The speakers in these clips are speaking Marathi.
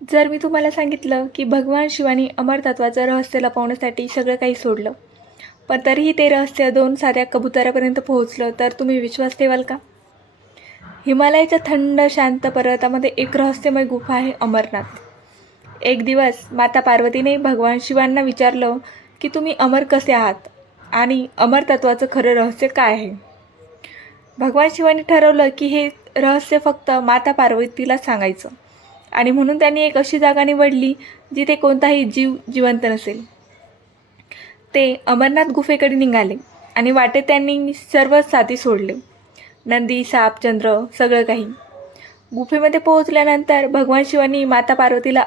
जर मी तुम्हाला सांगितलं की भगवान शिवानी अमर तत्वाचं रहस्य लपवण्यासाठी सगळं काही सोडलं, पण तरीही ते रहस्य 2 साध्या कबुतरापर्यंत पोहोचलं, तर तुम्ही विश्वास ठेवाल का? हिमालयाच्या थंड शांत पर्वतामध्ये एक रहस्यमय गुफा आहे, अमरनाथ. एक दिवस माता पार्वतीने भगवान शिवांना विचारलं की तुम्ही अमर कसे आहात आणि अमर तत्वाचं खरं रहस्य काय आहे. भगवान शिवांनी ठरवलं की हे रहस्य फक्त माता पार्वतीलाच सांगायचं, आणि म्हणून त्यांनी एक अशी जागा निवडली जिथे कोणताही जीव जिवंत नसेल. ते अमरनाथ गुफेकडे निघाले आणि वाटेत त्यांनी सर्व साथी सोडले. नंदी, साप, चंद्र, सगळं काही. गुफेमध्ये पोहोचल्यानंतर भगवान शिवांनी माता पार्वतीला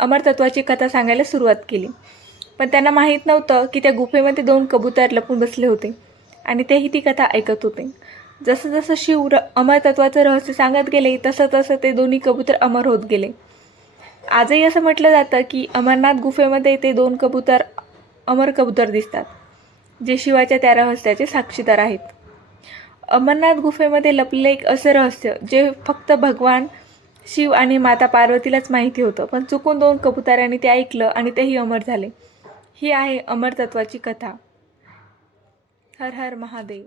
अमरतत्वाची कथा सांगायला सुरुवात केली. पण त्यांना माहीत नव्हतं की त्या गुफेमध्ये 2 कबूतर लपून बसले होते आणि तेही ती कथा ऐकत होते. जसं जसं शिव अमरतत्वाचं रहस्य सांगत गेले, तसं तसं ते दोन्ही कबूतर अमर होत गेले. आजही असं म्हटलं जातं की अमरनाथ गुफेमध्ये ते 2 कबूतर अमर कबूतर दिसतात, जे शिवाच्या त्या रहस्याचे साक्षीदार आहेत. अमरनाथ गुफेमध्ये लपलेलं एक असं रहस्य जे फक्त भगवान शिव आणि माता पार्वतीलाच माहिती होतं, पण चुकून 2 कबुतरांनी ते ऐकलं आणि तेही अमर झाले. ही आहे अमर तत्वाची कथा. हर हर महादेव.